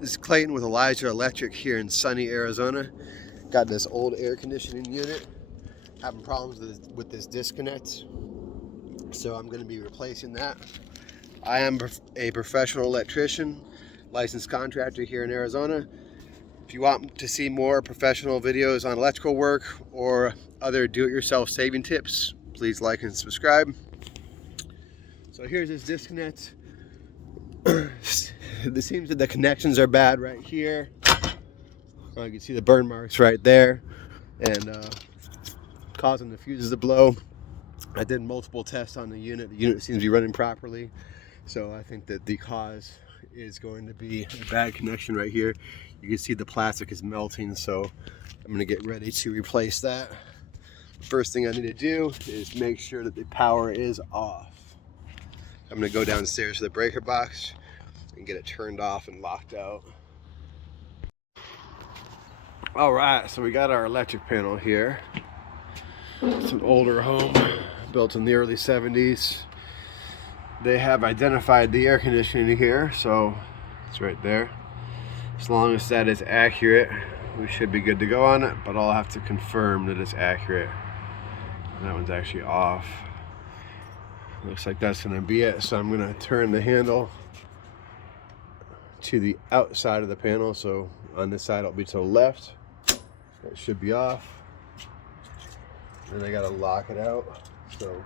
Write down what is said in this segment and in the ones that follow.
This is Clayton with Elijah Electric here in sunny Arizona. Got this old air conditioning unit. Having problems with this disconnect. So I'm going to be replacing that. I am a professional electrician, licensed contractor here in Arizona. If you want to see more professional videos on electrical work or other do-it-yourself saving tips, please like and subscribe. So here's this disconnect. It seems that the connections are bad right here. You can see the burn marks right there, and causing the fuses to blow. I did multiple tests on the unit. The unit seems to be running properly, so I think that the cause is going to be a bad connection right here. You can see the plastic is melting, so I'm going to get ready to replace that. The first thing I need to do is make sure that the power is off. I'm going to go downstairs to the breaker box and get it turned off and locked out. All right, so we got our electric panel here. It's an older home built in the early 70s. They have identified the air conditioning here, so it's right there. As long as that is accurate, we should be good to go on it, but I'll have to confirm that it's accurate. That one's actually off. Looks like that's gonna be it. So I'm gonna turn the handle to the outside of the panel. So on this side, it'll be to the left. That should be off. And I gotta lock it out so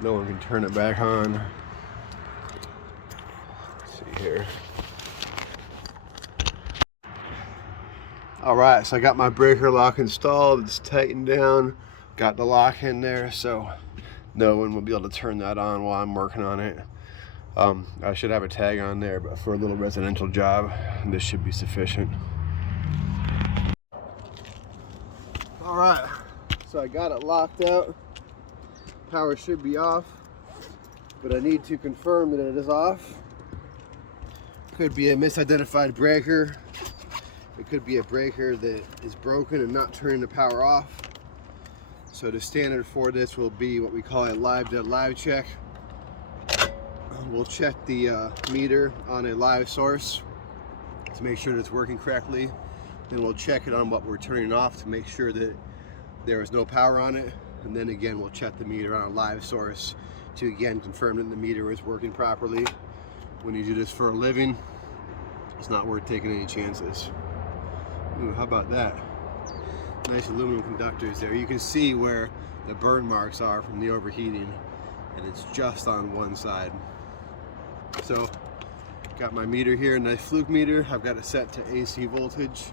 no one can turn it back on. Let's see here. All right, so I got my breaker lock installed. It's tightened down. Got the lock in there, so no one will be able to turn that on while I'm working on it. I should have a tag on there, but for a little residential job, this should be sufficient. All right, so I got it locked out. Power should be off, but I need to confirm that it is off. Could be a misidentified breaker. It could be a breaker that is broken and not turning the power off. So the standard for this will be what we call a live dead live check. We'll check the meter on a live source to make sure that it's working correctly. Then we'll check it on what we're turning off to make sure that there is no power on it. And then again, we'll check the meter on a live source to again confirm that the meter is working properly. When you do this for a living, it's not worth taking any chances. Ooh, how about that? Nice aluminum conductors there. You can see where the burn marks are from the overheating, and it's just on one side. So, got my meter here, nice fluke meter. I've got it set to AC voltage,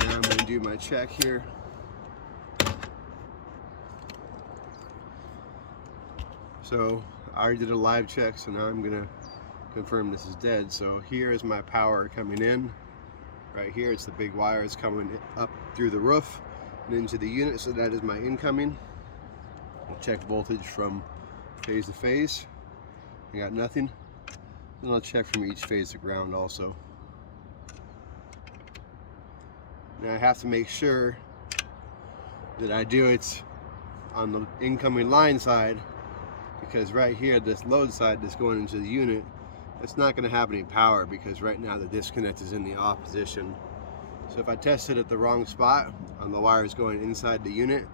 and I'm going to do my check here. So, I already did a live check, so now I'm going to confirm this is dead. So here is my power coming in. Right here, it's the big wires coming up through the roof and into the unit, so that is my incoming. I'll check voltage from phase to phase. I got nothing. Then I'll check from each phase to ground also. Now I have to make sure that I do it on the incoming line side, because right here, this load side that's going into the unit, it's not going to have any power because right now the disconnect is in the off position. So if I test it at the wrong spot on the wires going inside the unit,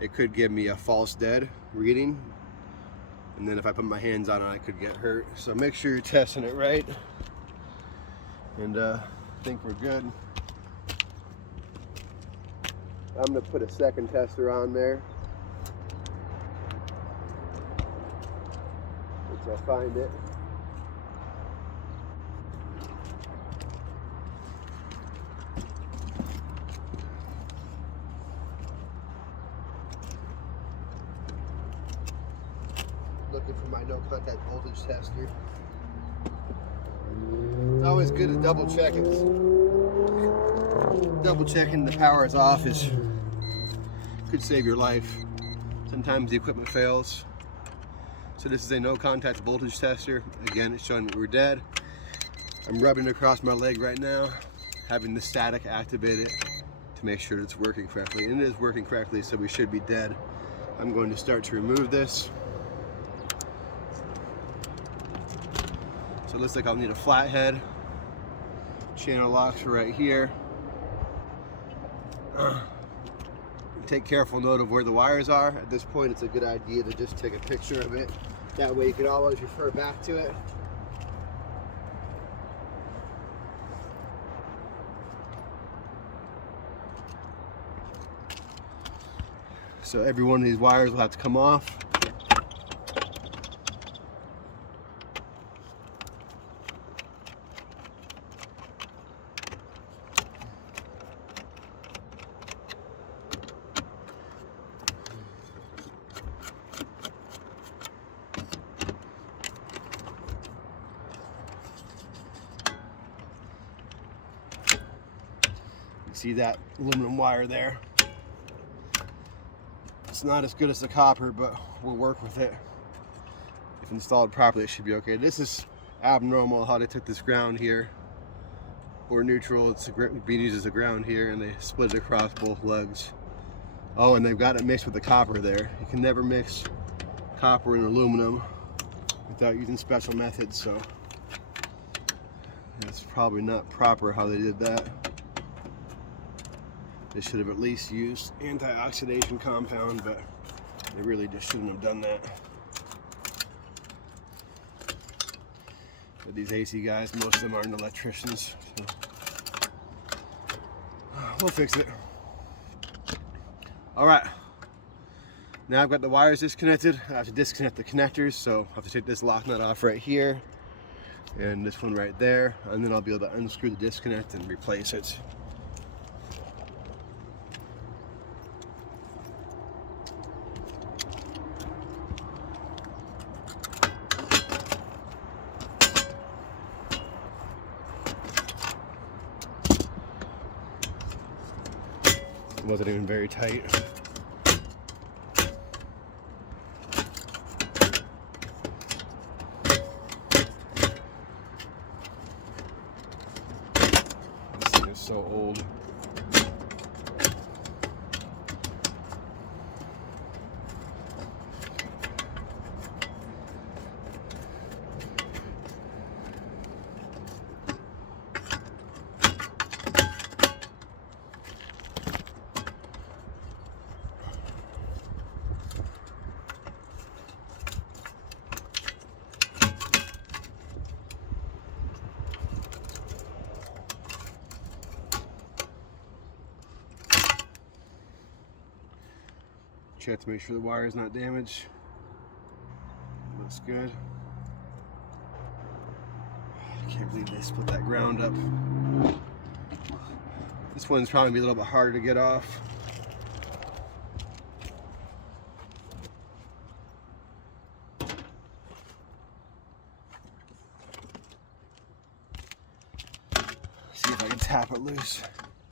it could give me a false dead reading. And then if I put my hands on it, I could get hurt. So make sure you're testing it right. And I think we're good. I'm going to put a second tester on there. Once I find it. Looking for my no contact voltage tester. It's always good to double check it. Double checking the power is off could save your life. Sometimes the equipment fails. So this is a no contact voltage tester. Again, it's showing that we're dead. I'm rubbing it across my leg right now, having the static activated to make sure that it's working correctly. And it is working correctly, so we should be dead. I'm going to start to remove this. So it looks like I'll need a flathead. Channel locks are right here. Take careful note of where the wires are. At this point, it's a good idea to just take a picture of it. That way you can always refer back to it. So every one of these wires will have to come off. See that aluminum wire there? It's not as good as the copper, but we'll work with it. If installed properly, it should be okay. This is abnormal how they took this ground here, or neutral. It's being used as a ground here, and they split it across both legs. Oh, and they've got it mixed with the copper there. You can never mix copper and aluminum without using special methods, so that's probably not proper how they did that. They should have at least used anti-oxidation compound, but they really just shouldn't have done that. But these AC guys, most of them aren't electricians, so we'll fix it. All right, now I've got the wires disconnected. I have to disconnect the connectors, so I have to take this lock nut off right here and this one right there, and then I'll be able to unscrew the disconnect and replace it. It wasn't even very tight. This thing is so old. Check to make sure the wire is not damaged. Looks good. I can't believe they split that ground up. This one's probably gonna be a little bit harder to get off. See if I can tap it loose.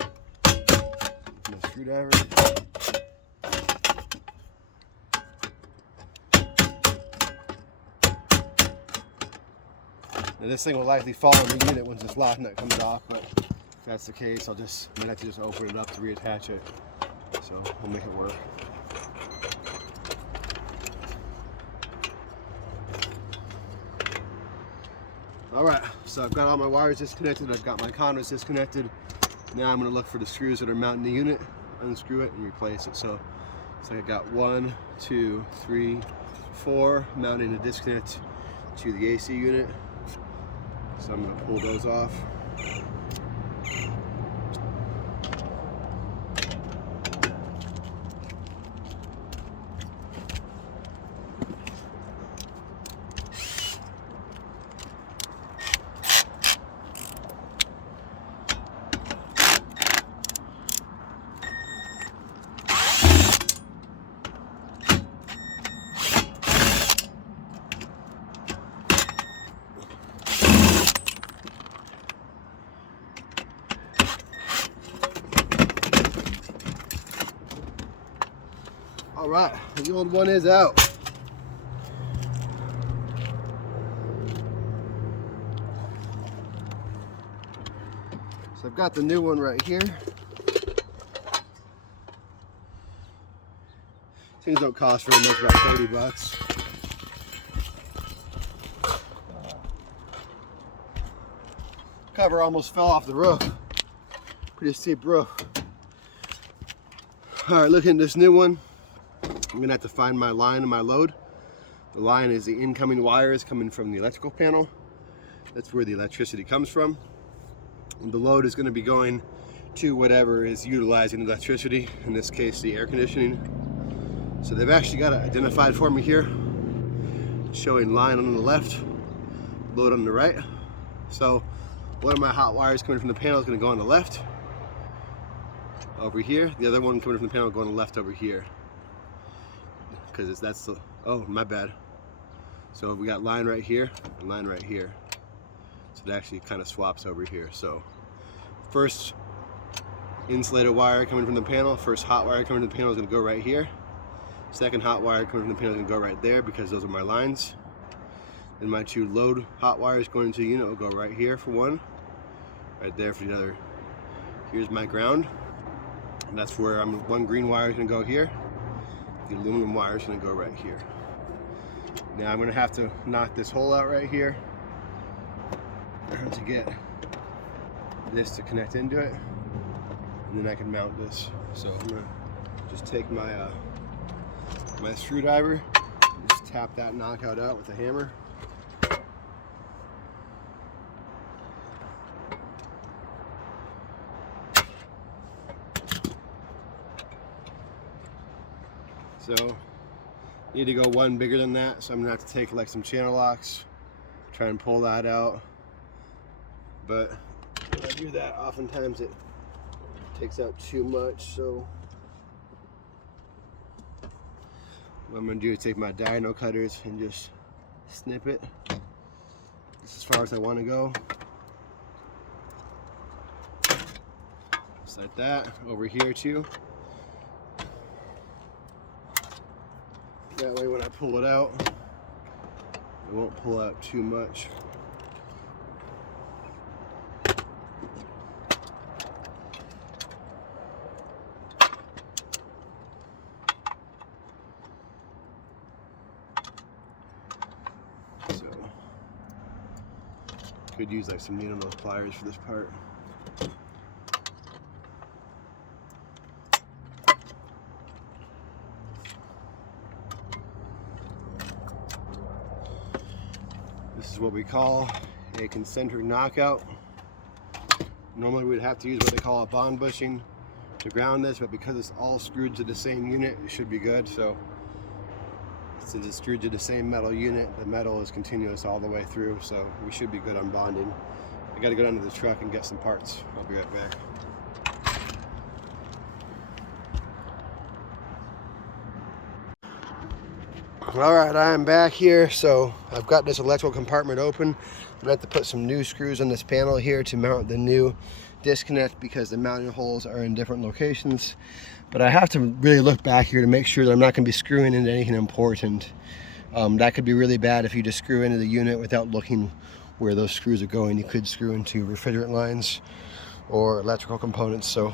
No screwdriver. Now this thing will likely fall in the unit once this lock nut comes off, but if that's the case, I might have to just open it up to reattach it. So we'll make it work. All right, so I've got all my wires disconnected. I've got my conduits disconnected. Now I'm going to look for the screws that are mounting the unit, unscrew it, and replace it. So I got 1, 2, 3, 4 mounting the disconnect to the AC unit. So I'm going to pull those off. All right, the old one is out. So I've got the new one right here. Things don't cost very much, about 30 bucks. Cover almost fell off the roof. Pretty steep roof. All right, looking at this new one. I'm gonna have to find my line and my load. The line is the incoming wires coming from the electrical panel. That's where the electricity comes from. And the load is gonna be going to whatever is utilizing electricity, in this case, the air conditioning. So they've actually got it identified for me here, showing line on the left, load on the right. So one of my hot wires coming from the panel is gonna go on the left, over here. The other one coming from the panel going left over here, because that's the, oh, my bad. So we got line right here and line right here. So it actually kind of swaps over here. So first insulated wire coming from the panel, first hot wire coming from the panel is going to go right here. Second hot wire coming from the panel is going to go right there, because those are my lines. And my two load hot wires going to the unit will go right here for one, right there for the other. Here's my ground. And that's where one green wire is going to go here. The aluminum wire is going to go right here. Now I'm going to have to knock this hole out right here to get this to connect into it, and then I can mount this. So I'm going to just take my my screwdriver and just tap that knockout out with a hammer. So need to go one bigger than that, so I'm gonna have to take like some channel locks, try and pull that out. But when I do that, oftentimes it takes out too much. So what I'm gonna do is take my dyno cutters and just snip it. This is as far as I want to go. Just like that. Over here too. That way when I pull it out, it won't pull out too much. So, could use like some needle nose pliers for this part. This is what we call a concentric knockout. Normally we'd have to use what they call a bond bushing to ground this, but because it's all screwed to the same unit, it should be good. So since it's screwed to the same metal unit, the metal is continuous all the way through, so we should be good on bonding. I gotta go down to the truck and get some parts. I'll be right back. Alright, I'm back here. So I've got this electrical compartment open. I'm gonna have to put some new screws on this panel here to mount the new disconnect, because the mounting holes are in different locations. But I have to really look back here to make sure that I'm not gonna be screwing into anything important. That could be really bad if you just screw into the unit without looking where those screws are going. You could screw into refrigerant lines or electrical components, so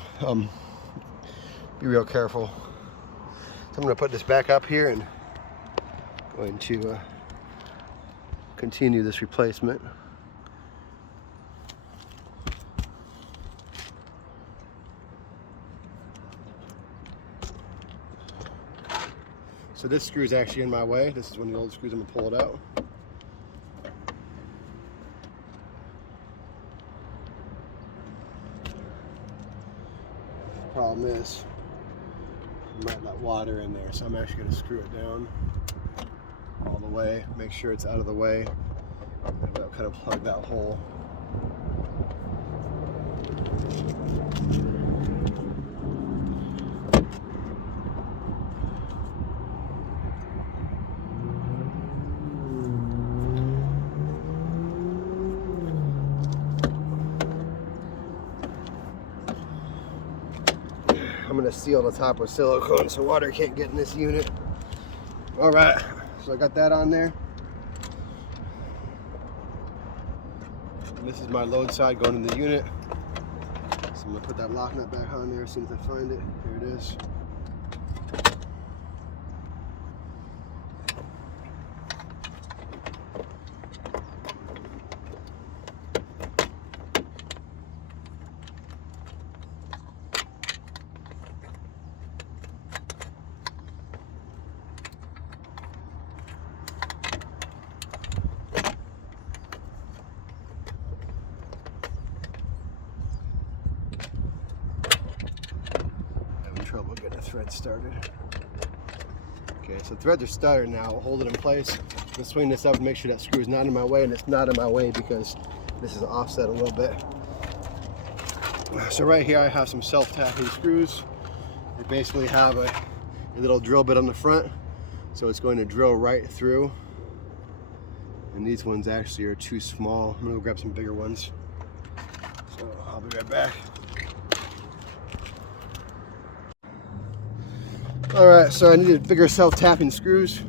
be real careful. So I'm gonna put this back up here and going to continue this replacement. So this screw is actually in my way. This is one of the old screws. I'm gonna pull it out. Problem is, I might let water in there, so I'm actually gonna screw it down all the way, make sure it's out of the way, and that'll kind of plug that hole. I'm going to seal the top with silicone so water can't get in this unit. All right. So I got that on there. And this is my load side going in the unit. So I'm gonna put that lock nut back on there as soon as I find it. Here it is. thread started. Okay, so threads are started now. I'll hold it in place. I'm swing this up and make sure that screw is not in my way, and it's not in my way because this is offset a little bit. So right here I have some self-tapping screws. They basically have a little drill bit on the front, so it's going to drill right through. And these ones actually are too small. I'm gonna go grab some bigger ones. So I'll be right back. All right, so I needed bigger self-tapping screws.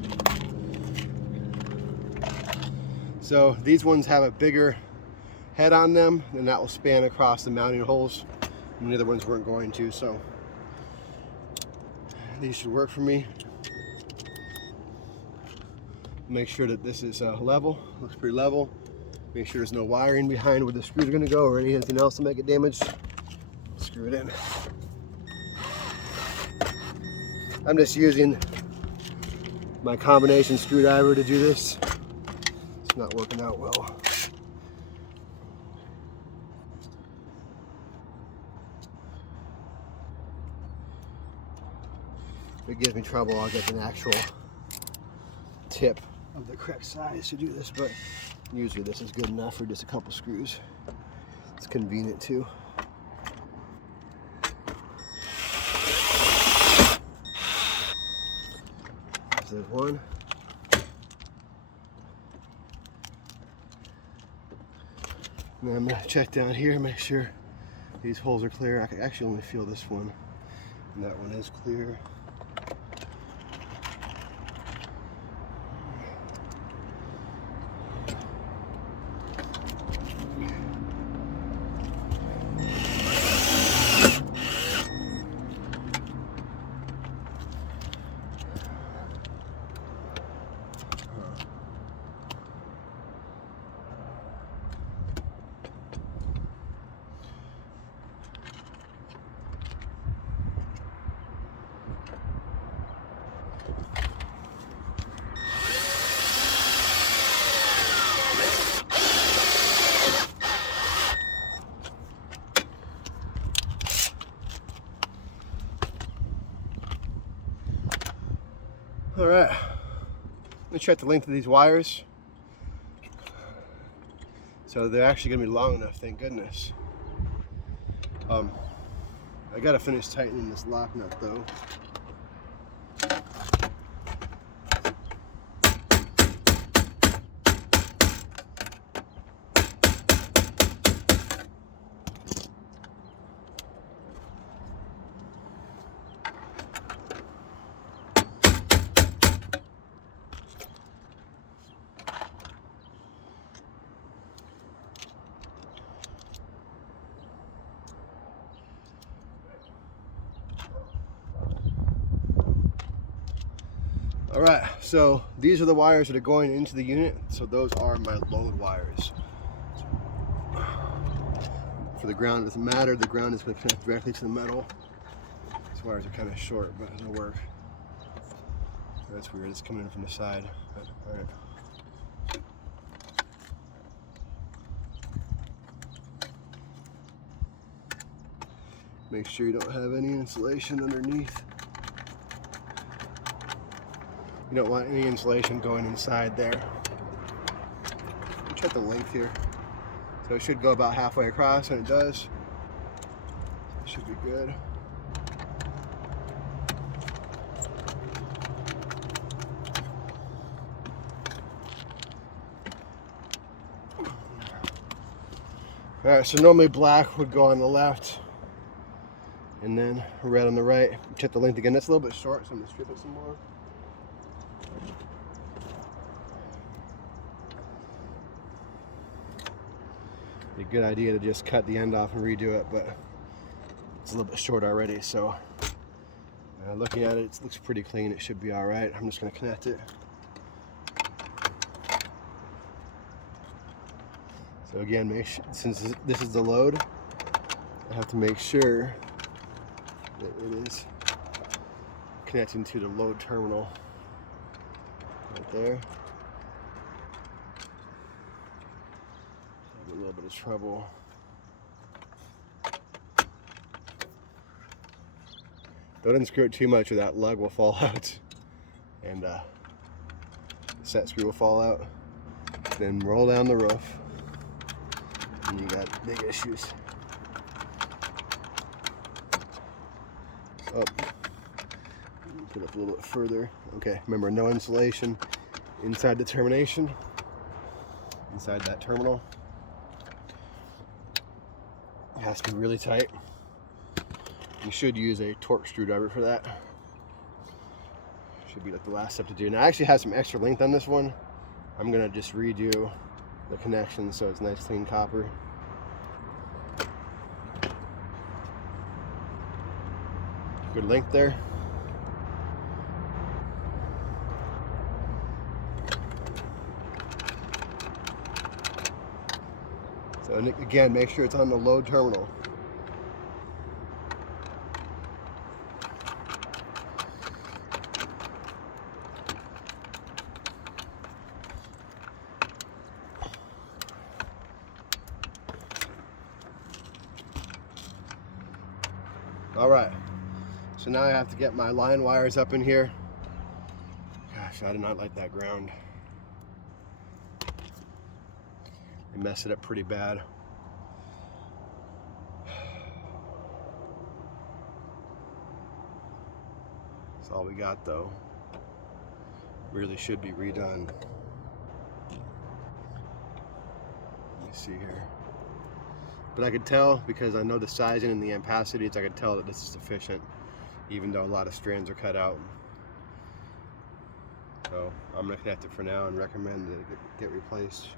So these ones have a bigger head on them, and that will span across the mounting holes. And the other ones weren't going to, so these should work for me. Make sure that this is level, looks pretty level. Make sure there's no wiring behind where the screws are gonna go or anything else to make it damaged. Screw it in. I'm just using my combination screwdriver to do this. It's not working out well. If it gives me trouble, I'll get an actual tip of the correct size to do this, but usually this is good enough for just a couple screws. It's convenient too. So there's one. And then I'm going to check down here, make sure these holes are clear. I can actually only feel this one, and that one is clear. All right, let me check the length of these wires. So they're actually gonna be long enough, thank goodness. I gotta finish tightening this lock nut though. All right, so these are the wires that are going into the unit. So those are my load wires. For the ground, it doesn't matter. The ground is going to connect directly to the metal. These wires are kind of short, but it'll work. That's weird. It's coming in from the side. All right. Make sure you don't have any insulation underneath. You don't want any insulation going inside there. Check the length here. So it should go about halfway across, and it does. It should be good. All right, so normally black would go on the left, and then red on the right. Check the length again. That's a little bit short, so I'm gonna strip it some more. A good idea to just cut the end off and redo it, but it's a little bit short already, so looking at it, it looks pretty clean. It should be all right. I'm just going to connect it. So again, since this is the load, I have to make sure that it is connecting to the load terminal right there. A little bit of trouble. Don't unscrew it too much or that lug will fall out. And the set screw will fall out. Then roll down the roof. And you got big issues. Up. Put it up a little bit further. Okay, remember no insulation inside the termination. Inside that terminal. It has to be really tight. You should use a torque screwdriver for that. Should be like the last step to do. Now I actually have some extra length on this one. I'm gonna just redo the connection so it's nice clean copper. Good length there. So again, make sure it's on the load terminal. All right, so now I have to get my line wires up in here. Gosh, I did not like that ground. They messed it up pretty bad. That's all we got though. Really should be redone. Let me see here. But I could tell, because I know the sizing and the ampacities, I could tell that this is sufficient, even though a lot of strands are cut out. So I'm going to connect it for now and recommend that it get replaced.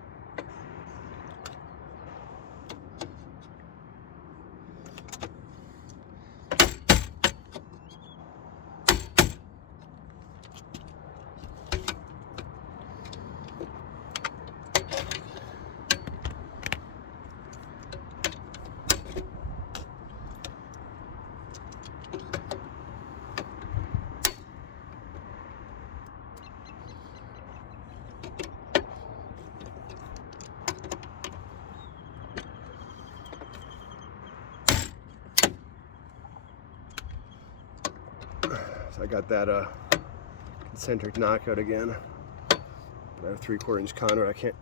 So I got that concentric knockout again. But I have a 3/4 inch conduit. I can't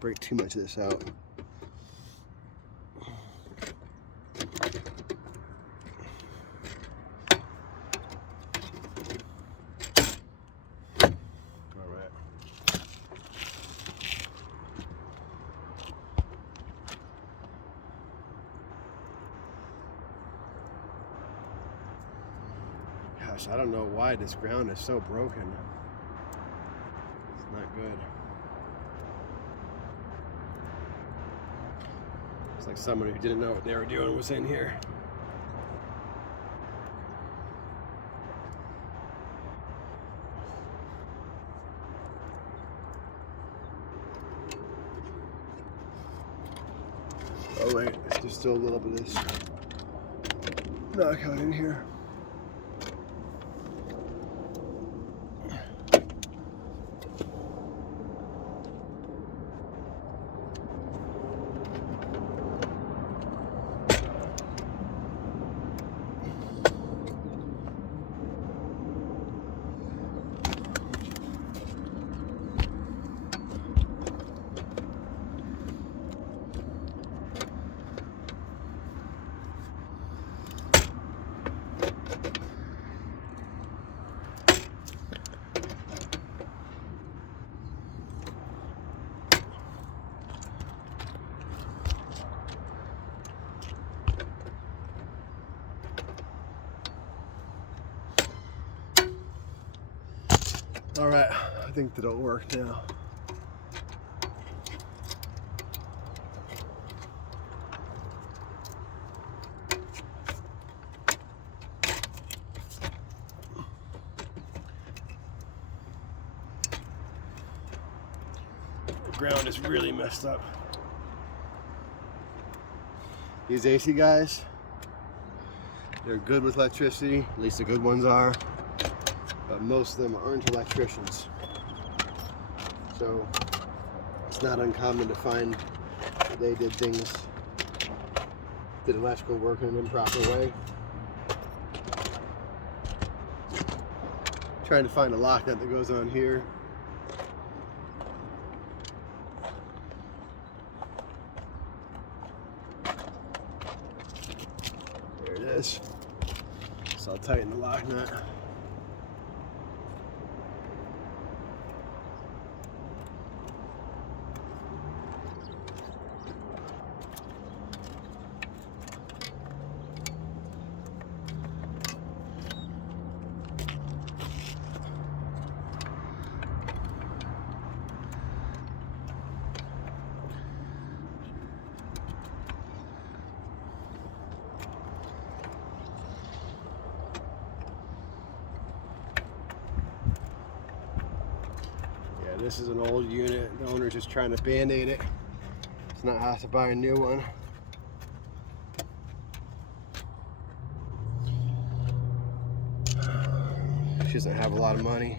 break too much of this out. All right. Gosh, I don't know why this ground is so broken. It's not good. It's like someone who didn't know what they were doing was in here. Oh wait, there's still a little bit of this knockout in here. All right, I think that'll work now. The ground is really messed up. These AC guys, they're good with electricity, at least the good ones are. But most of them aren't electricians. So it's not uncommon to find that they did electrical work in an improper way. Trying to find a lock nut that goes on here. There it is. So I'll tighten the lock nut. This is an old unit. The owner's just trying to band-aid it. It's not have to buy a new one. She doesn't have a lot of money.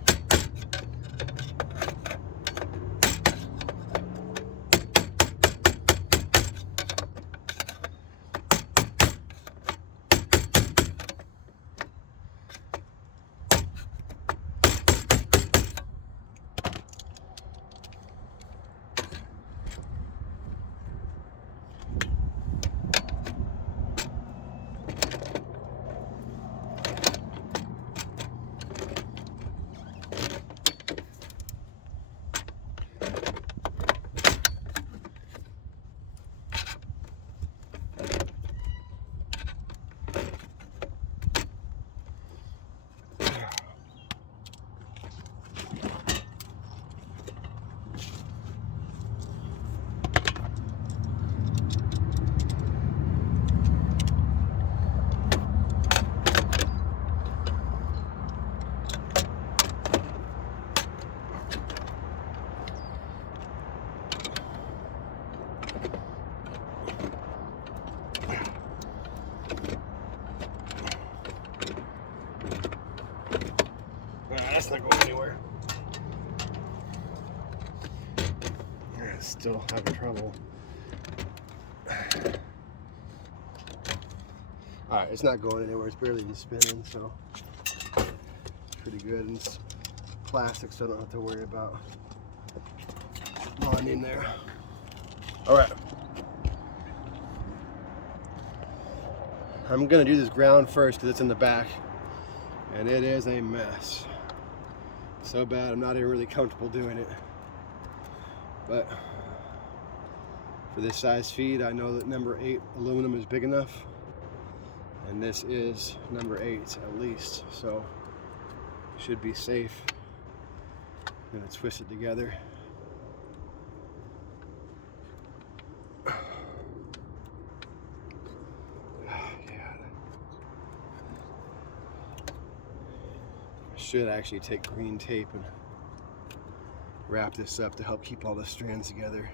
That's not going anywhere. Still having trouble. Alright, it's not going anywhere. It's barely just spinning, so pretty good. And it's plastic, so I don't have to worry about bonding there. Alright. I'm going to do this ground first because it's in the back. And it is a mess. So bad, I'm not even really comfortable doing it. But for this size feed, I know that number 8 aluminum is big enough. And this is number 8 at least. So should be safe. I'm gonna twist it together. Should actually take green tape and wrap this up to help keep all the strands together.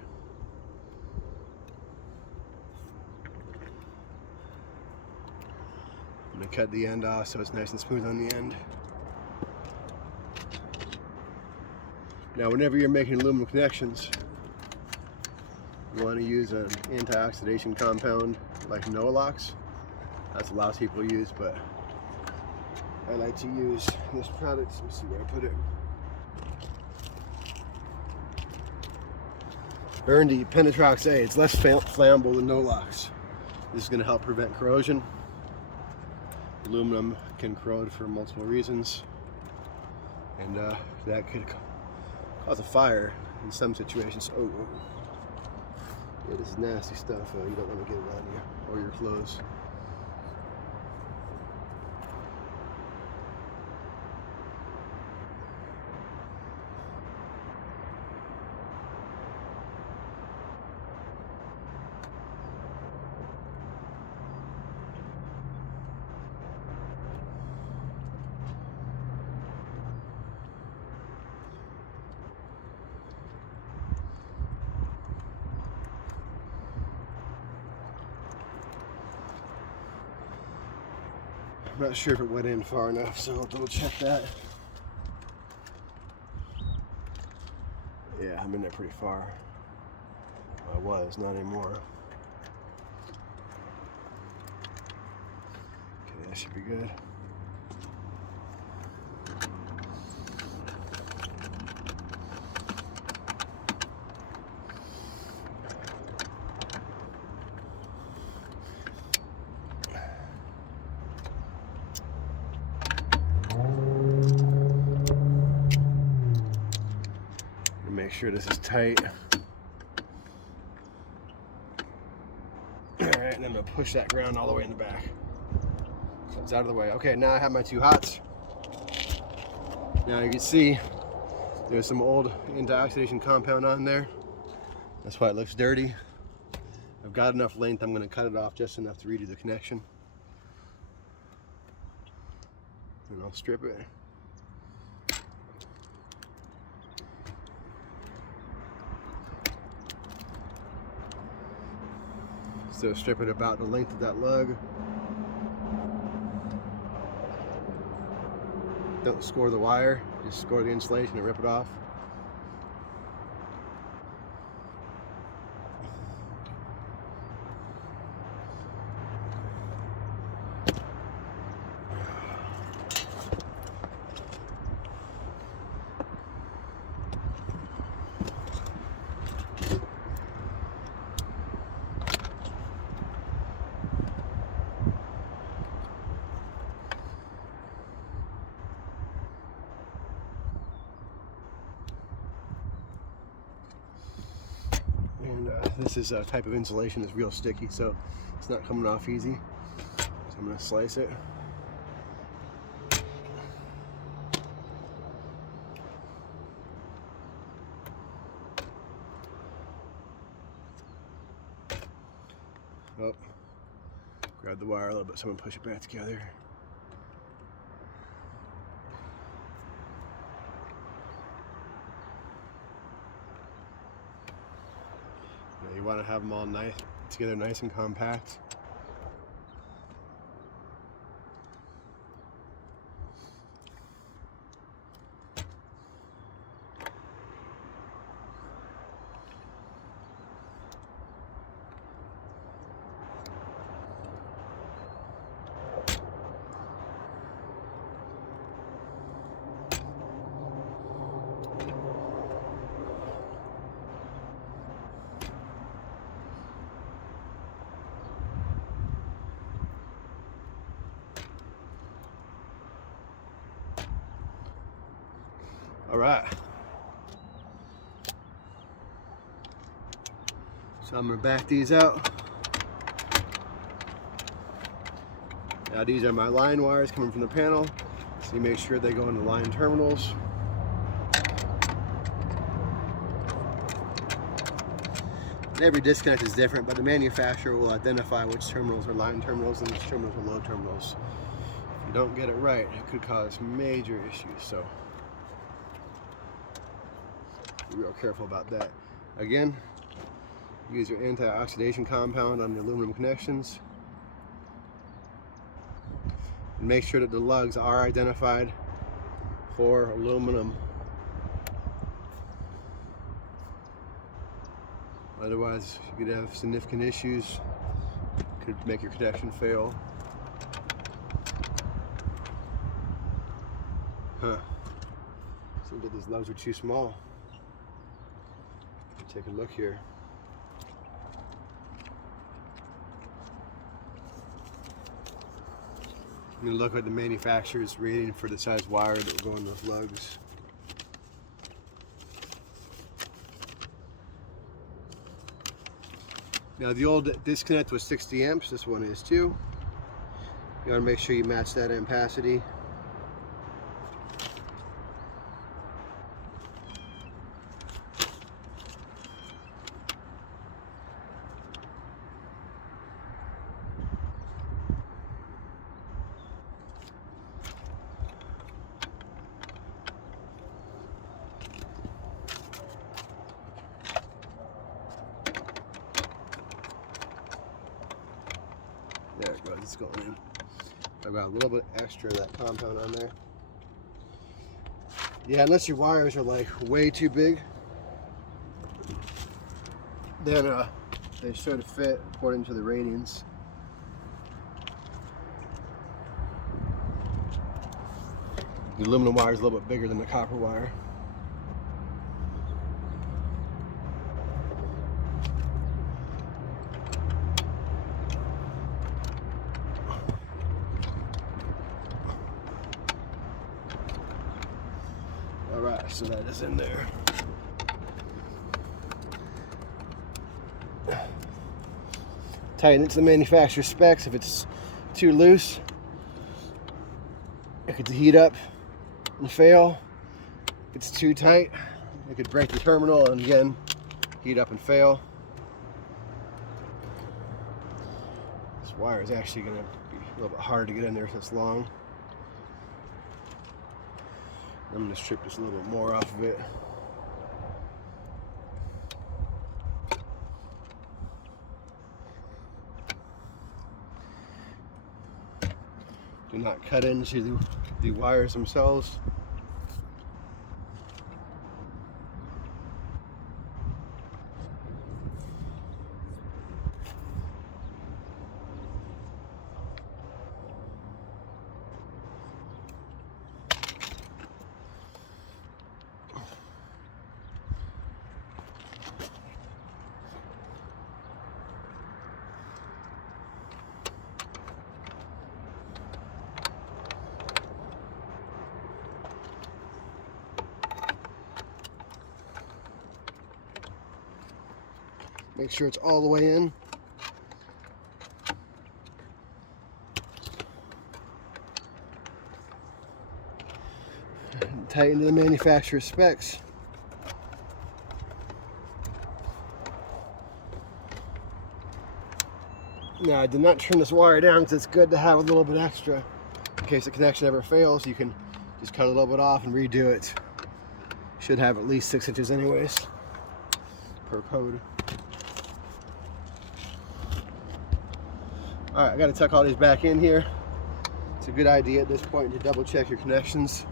I'm going to cut the end off so it's nice and smooth on the end. Now whenever you're making aluminum connections, you want to use an anti-oxidation compound like Noalox. That's what lots of people use, but I like to use this product. Let me see where I put it. Burndy Penetrox A. It's less flammable than Noalox. This is going to help prevent corrosion. Aluminum can corrode for multiple reasons, and that could cause a fire in some situations. Oh, yeah, this is nasty stuff. You don't want to get it on you or your clothes. I'm not sure if it went in far enough, so I'll double check that. Yeah, I'm in there pretty far. I was, not anymore. Okay, that should be good. sure this is tight. All right, and I'm gonna push that ground all the way in the back. So it's out of the way. Okay, now I have my 2 hots. Now you can see there's some old anti-oxidation compound on there. That's why it looks dirty. I've got enough length, I'm gonna cut it off just enough to redo the connection. And I'll strip it. So strip it about the length of that lug. Don't score the wire, just score the insulation and rip it off. This is a type of insulation that's real sticky, so it's not coming off easy. So I'm going to slice it. Oh, grab the wire a little bit so I'm going to push it back together. You want to have them all nice together, nice and compact. All right. So I'm gonna back these out. Now these are my line wires coming from the panel. So you make sure they go into line terminals. And every disconnect is different, but the manufacturer will identify which terminals are line terminals and which terminals are load terminals. If you don't get it right, it could cause major issues. So be real careful about that. Again, use your anti-oxidation compound on the aluminum connections. And make sure that the lugs are identified for aluminum. Otherwise, you could have significant issues. Could make your connection fail. Seems that these lugs are too small. Take a look here. I'm going to look at the manufacturer's rating for the size wire that will go in those lugs. Now the old disconnect was 60 amps, this one is too. You got to make sure you match that ampacity. There it goes, it's going in. I've got a little bit extra of that compound on there. Yeah, unless your wires are like way too big, then they should fit according to the ratings. The aluminum wire is a little bit bigger than the copper wire. Alright, so that is in there. Tighten it to the manufacturer's specs. If it's too loose, it could heat up and fail. If it's too tight, it could break the terminal and again heat up and fail. This wire is actually going to be a little bit hard to get in there if it's long. I'm going to strip just a little bit more off of it. Do not cut into the wires themselves. Make sure it's all the way in. And tighten to the manufacturer's specs. Now I did not trim this wire down because it's good to have a little bit extra in case the connection ever fails. You can just cut a little bit off and redo it. Should have at least 6 inches anyways per code. Alright, I got to tuck all these back in here. It's a good idea at this point to double check your connections.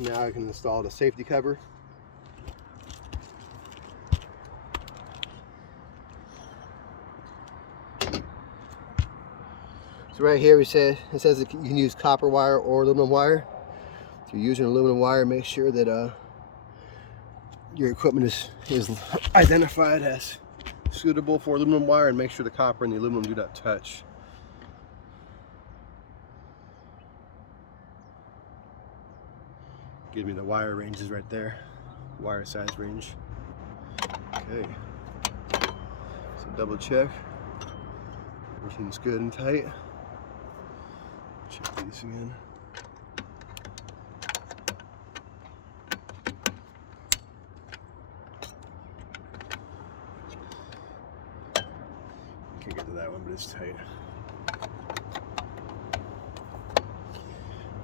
Now I can install the safety cover. So right here it says that you can use copper wire or aluminum wire. If you're using aluminum wire, make sure that your equipment is identified as suitable for aluminum wire, and make sure the copper and the aluminum do not touch. Give me the wire ranges right there, wire size range. Okay, so double check, everything's good and tight. Check these again. Can't get to that one, but it's tight.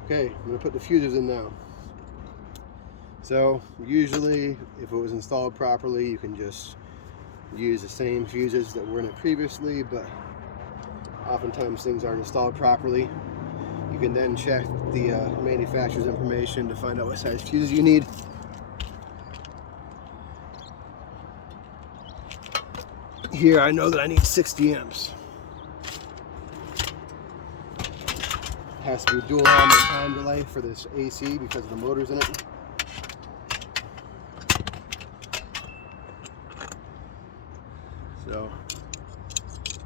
Okay, I'm gonna put the fuses in now. So usually, if it was installed properly, you can just use the same fuses that were in it previously, but oftentimes things aren't installed properly. You can then check the manufacturer's information to find out what size fuses you need. Here I know that I need 60 amps. It has to be dual on the time delay for this AC because of the motors in it. So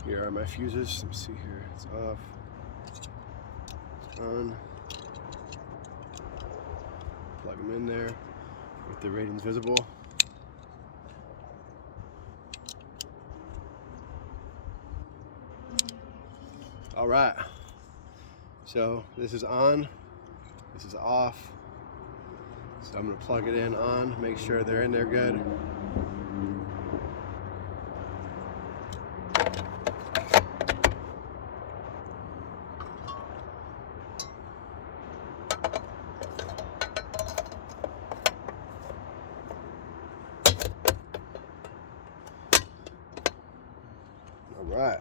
here are my fuses. Let me see here. It's off. It's on. Plug them in there. Get the ratings visible. All right. So this is on. This is off. So I'm going to plug it in on. Make sure they're in there good. All right.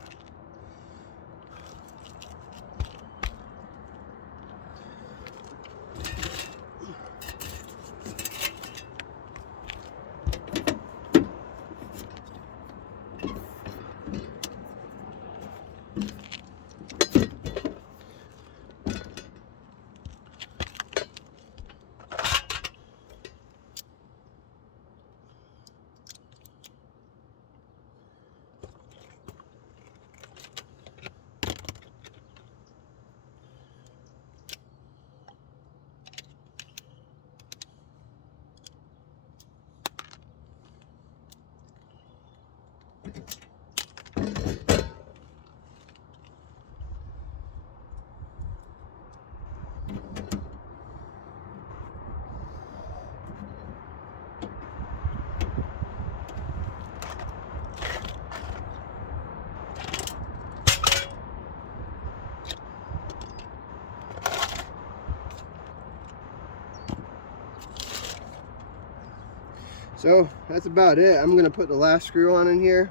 So that's about it. I'm gonna put the last screw on in here,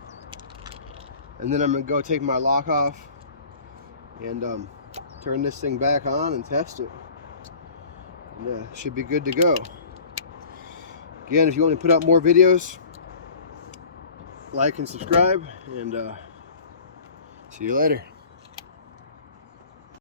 and then I'm gonna go take my lock off and turn this thing back on and test it. And should be good to go. Again, if you want me to put out more videos, like and subscribe, and see you later.